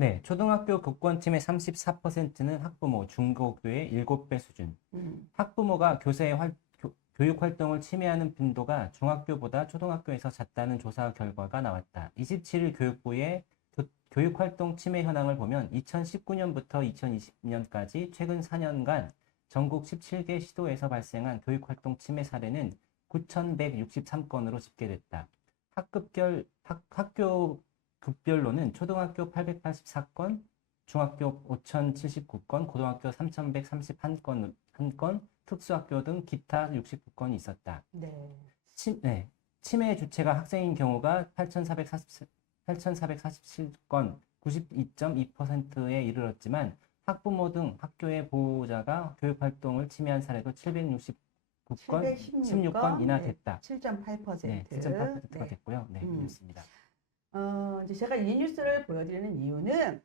네, 초등학교 교권침해 34%는 학부모, 중고교의 7배 수준. 음. 학부모가 교사의 활, 교, 교육 활동을 침해하는 빈도가 중학교보다 초등학교에서 잦다는 조사 결과가 나왔다. 27일 교육부의 교, 육 활동 침해 현황을 보면 2019년부터 2020년까지 최근 4년간 전국 17개 시도에서 발생한 교육 활동 침해 사례는 9,163건으로 집계됐다. 학급별 학, 학교 급별로는 초등학교 884건, 중학교 5,079건, 고등학교 3,131건, 한 건, 특수학교 등 기타 69건이 있었다. 네. 침, 네. 치매 주체가 학생인 경우가 8,440, 8,447건, 92.2%에 이르렀지만 학부모 등 학교의 보호자가 교육 활동을 침해한 사례도 769건, 16건 이나 됐다. 7.8%. 네, 7.8%가 네. 됐고요. 네, 음. 그렇습니다. 어, 이제 제가 이 뉴스를 보여드리는 이유는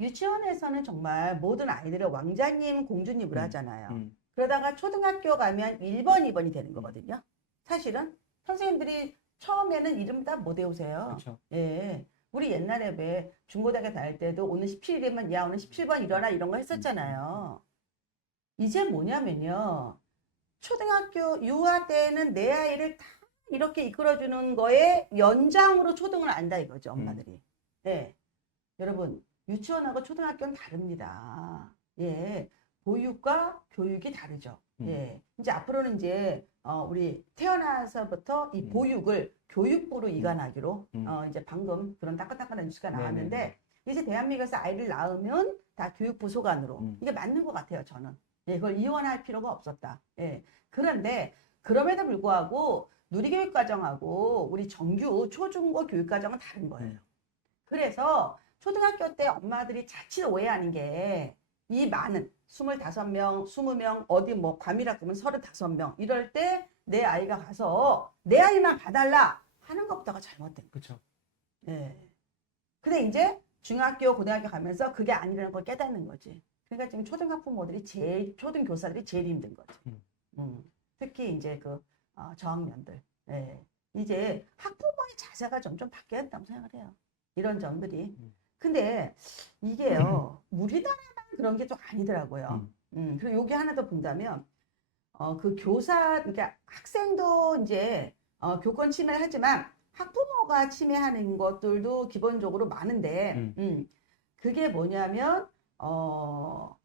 유치원에서는 정말 모든 아이들을 왕자님, 공주님으로 음, 하잖아요. 음, 그러다가 초등학교 가면 1번, 2번이 되는 거거든요. 사실은 선생님들이 처음에는 이름 다 못 외우세요. 그렇죠. 예. 우리 옛날에 왜 중고등학교 다닐 때도 오늘 17일이면 야 오늘 17번 일어나 이런 거 했었잖아요. 이제 뭐냐면요. 초등학교 유아 때는 내 아이를 다 이렇게 이끌어주는 거에 연장으로 초등을 안다 이거죠 엄마들이. 예. 여러분 유치원하고 초등학교는 다릅니다. 예. 보육과 교육이 다르죠. 음. 예. 이제 앞으로는 이제 어, 우리 태어나서부터 이 음. 보육을 교육부로 이관하기로 음. 어, 이제 방금 그런 따끈따끈한 뉴스가. 나왔는데 이제 대한민국에서 아이를 낳으면 다 교육부 소관으로 음. 이게 맞는 것 같아요 저는. 예, 그걸 이원할 필요가 없었다. 예. 그런데 그럼에도 불구하고 누리교육 과정하고 우리 정규 초중고 교육 과정은 다른 거예요. 음. 그래서 초등학교 때 엄마들이 자칫 오해하는 게 이 많은 25명, 20명, 어디 뭐 과밀학 그러면 35명 이럴 때 내 아이가 가서 내 아이만 봐달라 하는 것부터가 잘못된. 그렇죠. 예. 근데 이제 중학교, 고등학교 가면서 그게 아니라는 걸 깨닫는 거지. 그러니까 지금 초등학부모들이 제일, 초등교사들이 제일 힘든 거지. 음. 음. 특히 이제 그 어, 저학년들. 예. 이제 학부모의 자세가 점점 바뀌어야 된다고 생각을 해요. 이런 점들이. 음. 근데 이게요, 우리나라만 그런 게 좀 아니더라고요. 음. 음, 그리고 여기 하나 더 본다면, 어, 그 교사, 그러니까 학생도 이제, 어, 교권 침해를 하지만 학부모가 침해하는 것들도 기본적으로 많은데, 음. 음, 그게 뭐냐면, 어,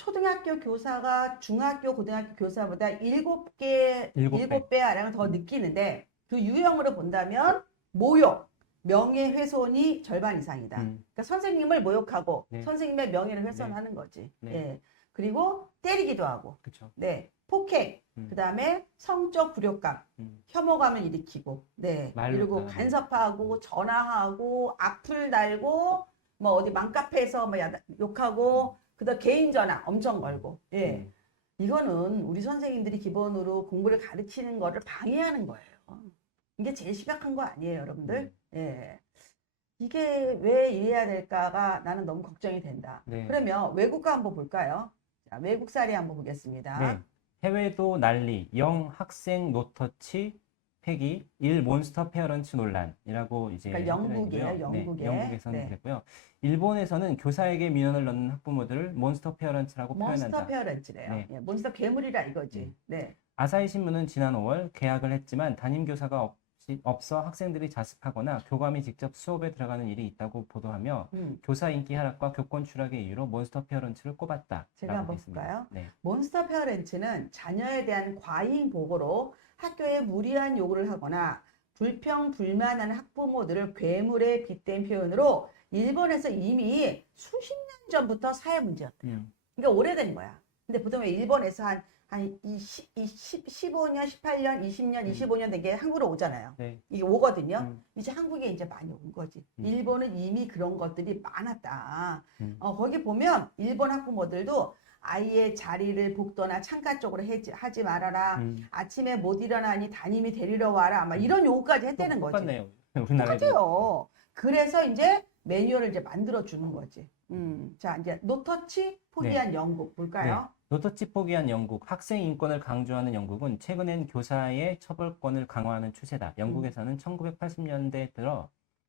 초등학교 교사가 중학교, 고등학교 교사보다 일곱 개, 일곱 배. 아량을 더 음. 느끼는데, 그 유형으로 본다면, 모욕, 명예훼손이 절반 이상이다. 음. 그러니까 선생님을 모욕하고 네. 선생님의 명예를 훼손하는 거지. 네. 예. 그리고 때리기도 하고, 그렇죠. 네, 폭행, 음. 그다음에 성적 굴욕감, 음. 혐오감을 일으키고, 네, 그리고 다, 네. 간섭하고 전화하고 악플 달고, 뭐 어디 맘카페에서 뭐 야단- 욕하고, 그다음 개인 전화 엄청 걸고, 예, 음. 이거는 우리 선생님들이 기본으로 공부를 가르치는 거를 방해하는 거예요. 이게 제일 심각한 거 아니에요, 여러분들? 음. 예. 이게 왜 이래야 될까가 나는 너무 걱정이 된다. 네. 그러면 외국가 한번 볼까요? 자, 외국 사례 한번 보겠습니다. 네. 해외도 난리, 영 학생 노터치 폐기, 일 몬스터 페어런츠 논란이라고 이제 그러니까 영국이에요. 영국에. 네, 영국에서는 네. 그랬고요. 일본에서는 교사에게 민원을 넣는 학부모들을 몬스터 페어런츠라고 몬스터 표현한다. 페어런츠래요. 네. 예, 몬스터 괴물이라 이거지. 음. 네. 아사히 신문은 지난 5월 계약을 했지만 담임 교사가 없어 학생들이 자습하거나 교감이 직접 수업에 들어가는 일이 있다고 보도하며 음. 교사 인기 하락과 교권 추락의 이유로 몬스터 페어런츠를 꼽았다. 제가 한번 볼까요? 네. 몬스터 페어런츠는 자녀에 대한 과잉 보고로 학교에 무리한 요구를 하거나 불평 불만하는 학부모들을 괴물에 빗댄 표현으로 일본에서 이미 수십 년 전부터 사회 문제였다. 음. 그러니까 오래된 거야. 근데 보통 왜 일본에서 한, 한 20, 20, 15년, 18년, 20년, 음. 25년 된게 한국으로 오잖아요. 네. 이게 오거든요. 음. 이제 한국에 이제 많이 온 거지. 음. 일본은 이미 그런 것들이 많았다. 음. 어, 거기 보면 일본 학부모들도 아이의 자리를 복도나 창가 쪽으로 해지, 하지 말아라. 음. 아침에 못 일어나니 담임이 데리러 와라. 막 이런 요구까지 했다는 거지. 똑같네요. 우리나라에도. 똑같아요. 그래서 이제 매뉴얼을 이제 만들어 주는 거지. 음. 자, 이제 노터치 포기한 영국 볼까요? 노터치 포기한 영국, 학생 인권을 강조하는 영국은 최근엔 교사의 처벌권을 강화하는 추세다. 영국에서는 1980년대 들어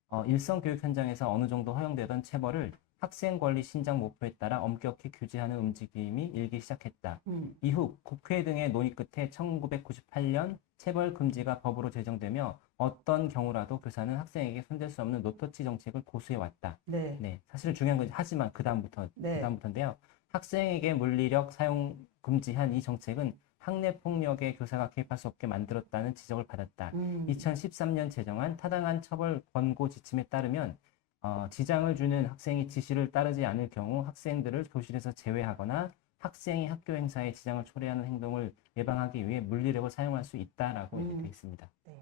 어, 일선 교육 현장에서 어느 정도 허용되던 체벌을 학생 권리 신장 목표에 따라 엄격히 규제하는 움직임이 일기 시작했다. 음. 이후 국회 등의 논의 끝에 1998년 체벌 금지가 법으로 제정되며 어떤 경우라도 교사는 학생에게 손댈 수 없는 노터치 정책을 고수해 왔다. 네. 네, 사실 중요한 건 하지만 그 다음부터 네. 그 다음부터인데요. 학생에게 물리력 사용 금지한 이 정책은 학내 폭력에 교사가 개입할 수 없게 만들었다는 지적을 받았다. 음. 2013년 제정한 타당한 처벌 권고 지침에 따르면 어, 지장을 주는 학생이 지시를 따르지 않을 경우 학생들을 교실에서 제외하거나 학생이 학교 행사에 지장을 초래하는 행동을 예방하기 위해 물리력을 사용할 수 있다라고 이렇게 음. 되어 있습니다. 네.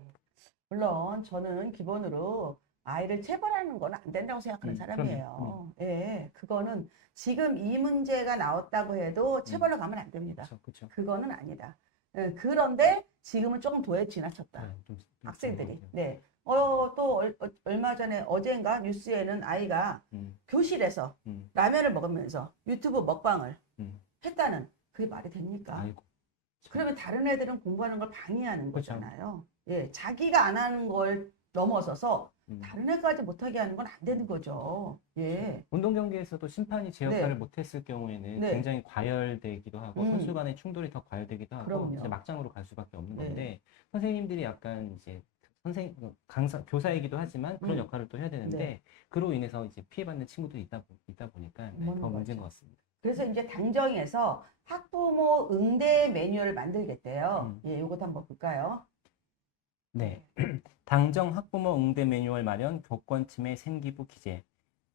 물론 저는 기본으로 아이를 체벌하는 건 안 된다고 생각하는 음, 사람이에요. 예, 그거는 지금 이 문제가 나왔다고 해도 체벌로 가면 안 됩니다. 그렇죠, 그렇죠. 그거는 아니다. 예, 그런데 지금은 조금 도에 지나쳤다. 네, 좀- 좀 학생들이. 네. 어, 또 얼, 어, 얼마 전에 어젠가 뉴스에는 아이가 음, 교실에서 음, 라면을 먹으면서 유튜브 먹방을 음. 했다는 그게 말이 됩니까? 아이고. 그러면 다른 애들은 공부하는 걸 방해하는 그렇죠. 거잖아요. 예, 자기가 안 하는 걸 넘어서서 음. 다른 애까지 못하게 하는 건 안 되는 거죠. 예. 운동 경기에서도 심판이 제 역할을 네. 못했을 경우에는 네. 굉장히 과열되기도 하고 음. 선수 간의 충돌이 더 과열되기도 하고 그럼요. 이제 막장으로 갈 수밖에 없는 네. 건데 선생님들이 약간 이제 선생 강사 교사이기도 하지만 그런 음. 역할을 또 해야 되는데 네. 그로 인해서 이제 피해받는 친구들이 있다 보- 있다 보니까 네, 더 문제인. 것 같습니다. 그래서 이제 당정에서 학부모 응대 매뉴얼을 만들겠대요. 음. 예, 요것도 한번 볼까요? 네. 당정 학부모 응대 매뉴얼 마련, 교권 침해 생기부 기재.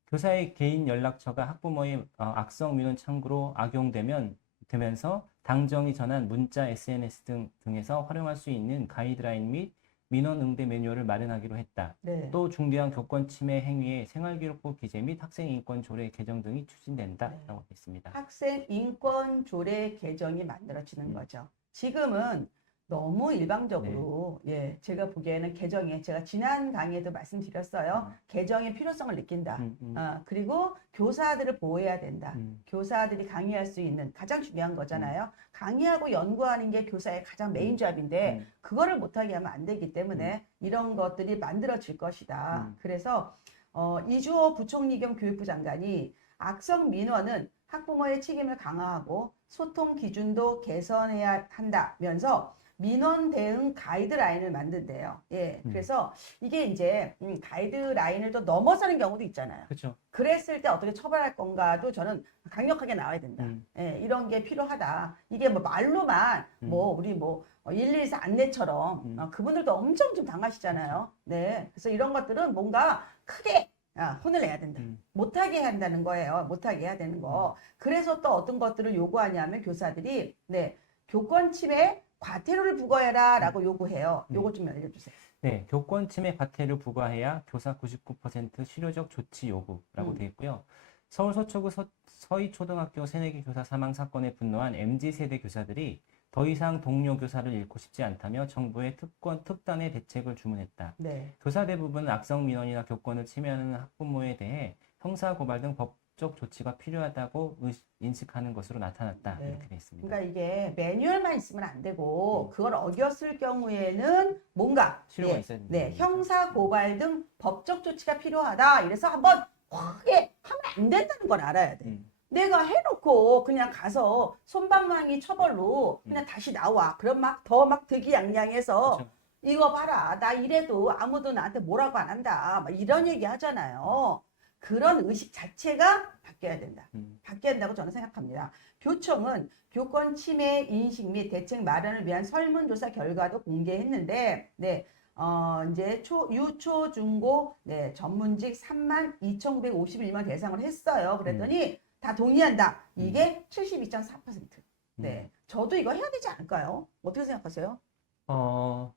교사의 개인 연락처가 학부모의 어, 악성 민원 창구로 악용되면 되면서 당정이 전한 문자, SNS 등 등에서 활용할 수 있는 가이드라인 및 민원 응대 매뉴얼을 마련하기로 했다. 네. 또 중대한 교권 침해 행위의 생활기록부 기재 및 학생 인권 조례 개정 등이 추진된다라고 되어 있습니다. 학생 인권 조례 개정이 만들어지는 음. 거죠. 지금은 너무 일방적으로 예, 제가 보기에는 개정에 제가 지난 강의에도 말씀드렸어요. 음. 개정의 필요성을 느낀다. 음, 음, 아, 그리고 교사들을 보호해야 된다. 음. 교사들이 강의할 수 있는 가장 중요한 거잖아요. 강의하고 연구하는 게 교사의 가장 메인 잡인데 음. 그거를 못하게 하면 안 되기 때문에 이런 것들이 만들어질 것이다. 음. 그래서 어, 이주호 부총리 겸 교육부 장관이 악성 민원은 학부모의 책임을 강화하고 소통 기준도 개선해야 한다면서 민원 대응 가이드라인을 만든대요. 예, 음. 그래서 이게 이제 음, 가이드라인을 또 넘어서는 경우도 있잖아요. 그렇죠. 그랬을 때 어떻게 처벌할 건가도 저는 강력하게 나와야 된다. 음. 예, 이런 게 필요하다. 이게 뭐 말로만 음. 뭐 우리 뭐 114 안내처럼 음. 어, 그분들도 엄청 좀 당하시잖아요. 네. 그래서 이런 것들은 뭔가 크게 아, 혼을 내야 된다. 음. 못하게 한다는 거예요. 못하게 해야 되는 거. 그래서 또 어떤 것들을 요구하냐면 교사들이 네 교권 침해 과태료를 부과해라 라고 요구해요. 네. 요거 좀 알려주세요. 네, 교권 침해 과태료 부과해야 교사 99% 실효적 조치 요구라고 음. 되어 있고요. 서울 서초구 서, 서희 초등학교 새내기 교사 사망 사건에 분노한 MZ 세대 교사들이 더 이상 동료 교사를 잃고 싶지 않다며 정부의 특권 특단의 대책을 주문했다. 네. 교사 대부분은 악성 민원이나 교권을 침해하는 학부모에 대해 형사 고발 등 법 적 조치가 필요하다고 의식- 인식하는 것으로 나타났다. 네. 이렇게 되어 있습니다. 그러니까 이게 매뉴얼만 있으면 안 되고 음. 그걸 어겼을 경우에는 뭔가 실효가 예, 있어야 된다. 네, 형사 고발 등 법적 조치가 필요하다. 이래서 한번 크게 하면 안 된다는 걸 알아야 돼. 음, 내가 해놓고 그냥 가서 손방망이 처벌로 그냥 다시 나와. 그럼 막 더 막 득이양양해서 그렇죠. 이거 봐라. 나 이래도 아무도 나한테 뭐라고 안 한다. 막 이런 얘기 하잖아요. 그런 의식 자체가 바뀌어야 된다. 음, 바뀌어야 된다고 저는 생각합니다. 교청은 교권 침해 인식 및 대책 마련을 위한 설문조사 결과도 공개했는데, 네, 어, 이제 초, 유초, 중고, 네, 전문직 3만 2,951명 대상을 했어요. 그랬더니 다 동의한다. 이게 72.4%. 네. 저도 이거 해야 되지 않을까요? 어떻게 생각하세요? 어,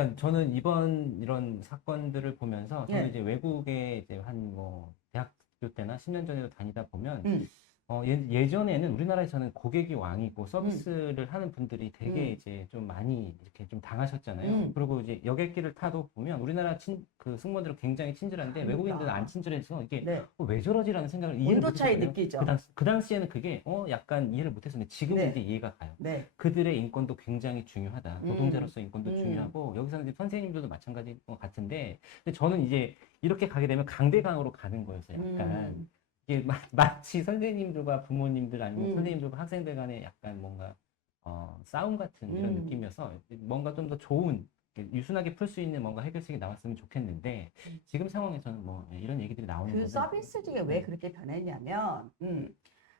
그러니까 저는 이번 이런 사건들을 보면서 저는 예. 이제 외국에 이제 한 뭐 대학교 때나 10년 전에도 다니다 보면 음. 어, 예, 전에는 우리나라에서는 고객이 왕이고 서비스를 하는 분들이 되게 음. 이제 좀 많이 이렇게 좀 당하셨잖아요. 음. 그리고 이제 여객기를 타도 보면 우리나라 친, 그 승무원들은 굉장히 친절한데 그러니까. 외국인들은 안 친절해서 이게 네. 어, 왜 저러지라는 생각을 이해를 온도 차이. 느끼죠. 그, 당, 그 당시에는 그게 어 약간 이해를 못했었는데 지금은 네. 이제 이해가 가요. 네. 그들의 인권도 굉장히 중요하다. 음. 노동자로서 인권도 음. 중요하고 여기서는 이제 선생님들도 마찬가지인 것 같은데 근데 저는 이제 이렇게 가게 되면 강대강으로 가는 거였어요. 약간 음. 이게 마, 마치 선생님들과 부모님들 아니면 음. 선생님들과 학생들 간에 약간 뭔가 어, 싸움 같은 이런 음. 느낌이어서 뭔가 좀 더 좋은 유순하게 풀 수 있는 뭔가 해결책이 나왔으면 좋겠는데 음. 지금 상황에서는 뭐 이런 얘기들이 나오는 그 거죠. 서비스 중에 왜 그렇게 변했냐면, 음,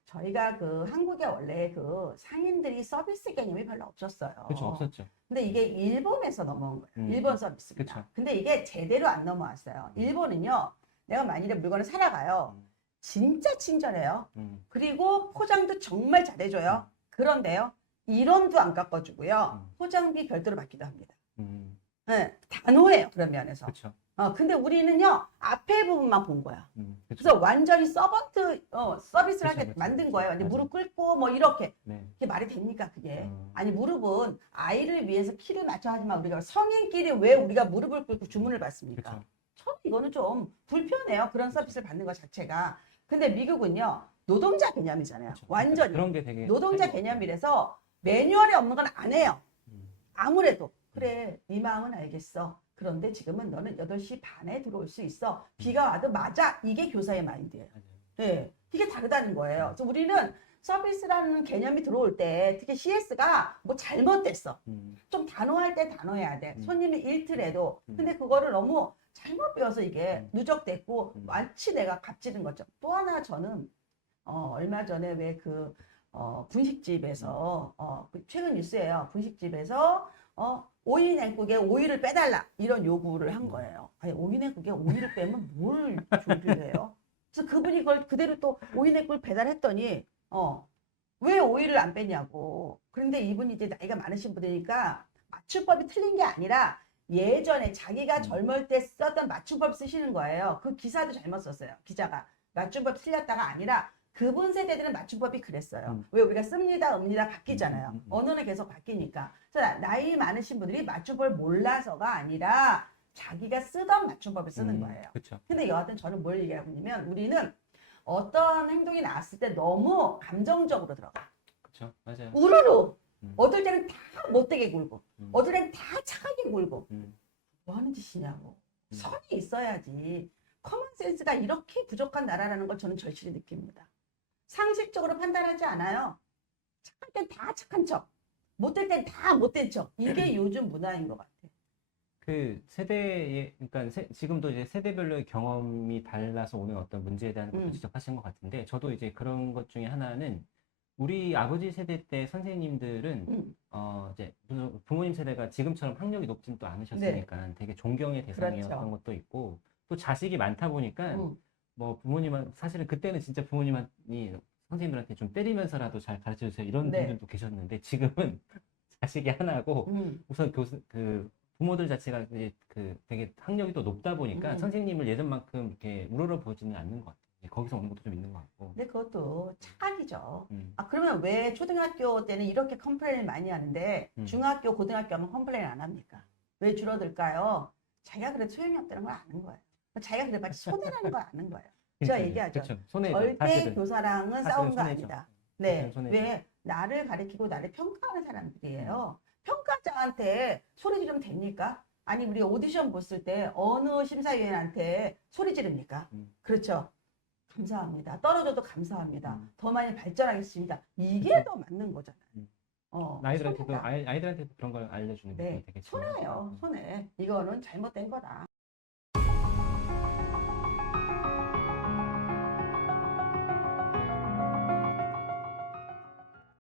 저희가 그 한국에 원래 그 상인들이 서비스 개념이 별로 없었어요. 그렇죠 없었죠. 근데 이게 일본에서 넘어온 거예요. 음. 일본 서비스입니다. 그쵸. 근데 이게 제대로 안 넘어왔어요. 음. 일본은요, 내가 만일에 물건을 사러 가요. 음, 진짜 친절해요. 음, 그리고 포장도 정말 잘해줘요. 그런데요, 이론도 안 깎아주고요. 음. 포장비 별도로 받기도 합니다. 음, 네, 단호해요. 그런 면에서. 그렇죠. 어, 근데 우리는요, 앞에 부분만 본 거야. 음, 그쵸. 그래서 완전히 서번트 어, 서비스를 그쵸, 하게 그쵸. 만든 거예요. 근데. 무릎 꿇고 뭐 이렇게. 네. 그게 말이 됩니까, 그게? 음. 아니, 무릎은 아이를 위해서 키를 맞춰 하지만 우리가 성인끼리 왜 우리가 무릎을 꿇고 주문을 받습니까? 그쵸. 저는 이거는 좀 불편해요. 그런 서비스를 받는 것 자체가. 근데 미국은요, 노동자 개념이잖아요. 그쵸. 완전히. 그런 게 되게 노동자 개념이라서 매뉴얼에 없는 건 안 해요. 음, 아무래도. 그래, 네 마음은 알겠어. 그런데 지금은 너는 8시 반에 들어올 수 있어. 비가 와도 맞아. 이게 교사의 마인드예요. 네, 이게 다르다는 거예요. 그래서 우리는 서비스라는 개념이 들어올 때 특히 CS가 뭐 잘못됐어. 음, 좀 단호할 때 단호해야 돼. 음. 손님이 잃더라도. 음. 근데 그거를 너무 잘못 배워서 이게 음. 누적됐고 음. 마치 내가 값지는 거죠. 또 하나 저는 어, 얼마 전에 왜그 어, 분식집에서 어, 그 최근 뉴스예요. 분식집에서 어, 오이 냉국에 오이를 빼달라 이런 요구를 한 거예요. 아니 오이 냉국에 오이를 빼면 뭘 준비를 해요? 그래서 그분이 그걸 그대로 또 오이 냉국을 배달했더니 어, 왜 오이를 안 빼냐고. 그런데 이분이 이제 나이가 많으신 분이니까 맞춤법이 틀린 게 아니라 예전에 자기가 음. 젊을 때 썼던 맞춤법 쓰시는 거예요. 그 기사도 잘못 썼어요. 기자가. 맞춤법 틀렸다가 아니라 그분 세대들은 맞춤법이 그랬어요. 음. 왜 우리가 씁니다, 읍니다 바뀌잖아요. 음, 음, 음. 언어는 계속 바뀌니까. 그래서 나이 많으신 분들이 맞춤법을 몰라서가 아니라 자기가 쓰던 맞춤법을 쓰는 음, 거예요. 그렇죠. 근데 여하튼 저는 뭘 얘기하고 있냐면 우리는 어떤 행동이 나왔을 때 너무 감정적으로 들어가. 그렇죠. 맞아요. 우르르. 음. 어떨 때는 다 못되게 굴고, 음, 어떨 때는 다 착하게 굴고. 음, 뭐 하는 짓이냐고. 음. 선이 있어야지. 커먼 센스가 이렇게 부족한 나라라는 걸 저는 절실히 느낍니다. 상식적으로 판단하지 않아요. 착할 땐 다 착한 척, 못될 땐 다 못된 척. 이게 요즘 문화인 것 같아. 그 세대의 그러니까 세- 지금도 이제 세대별로의 경험이 달라서 오는 어떤 문제에 대한 것도 음. 지적하신 것 같은데 저도 이제 그런 것 중에 하나는 우리 아버지 세대 때 선생님들은 음, 어 이제 부모님 세대가 지금처럼 학력이 높진 또 않으셨으니까 되게 존경의 대상이었던 네. 그렇죠. 것도 있고 또 자식이 많다 보니까 음, 뭐 부모님은 사실은 그때는 진짜 부모님이 선생님들한테 좀 때리면서라도 잘 가르쳐 주세요 이런 네. 분들도 계셨는데 지금은 자식이 하나고 음, 우선 교수 그 부모들 자체가 이제 그 되게 학력이 또 높다 보니까 음. 선생님을 예전만큼 이렇게 우러러 보지는 않는 것 같아요. 거기서 오는 것도 좀 있는 것 같고. 근데 그것도 착각이죠. 음, 아, 그러면 왜 초등학교 때는 이렇게 컴플레인을 많이 하는데 음. 중학교, 고등학교 하면 컴플레인 안 합니까? 왜 줄어들까요? 자기가 그래도 소용이 없다는 걸 아는 거예요. 자기가 그래봤자 손해라는 걸 아는 거예요. 제가 그러니까요. 얘기하죠. 그쵸. 손해죠. 절대 사실은. 교사랑은 사실은 싸우는 거 손해죠. 아니다. 네. 사실은 손해죠. 왜 나를 가리키고 나를 평가하는 사람들이에요. 평가자한테 소리 지르면 됩니까? 아니 우리 오디션 봤을 때 어느 심사위원한테 소리 지릅니까? 음. 그렇죠. 감사합니다. 떨어져도 감사합니다. 음. 더 많이 발전하겠습니다. 이게 더 맞는 거잖아요. 음. 어, 아이들한테도 손해다. 아이, 아이들한테도 그런 걸 알려주는 게 네, 되게 손해예요. 중요하고. 손해. 이거는 잘못된 거다.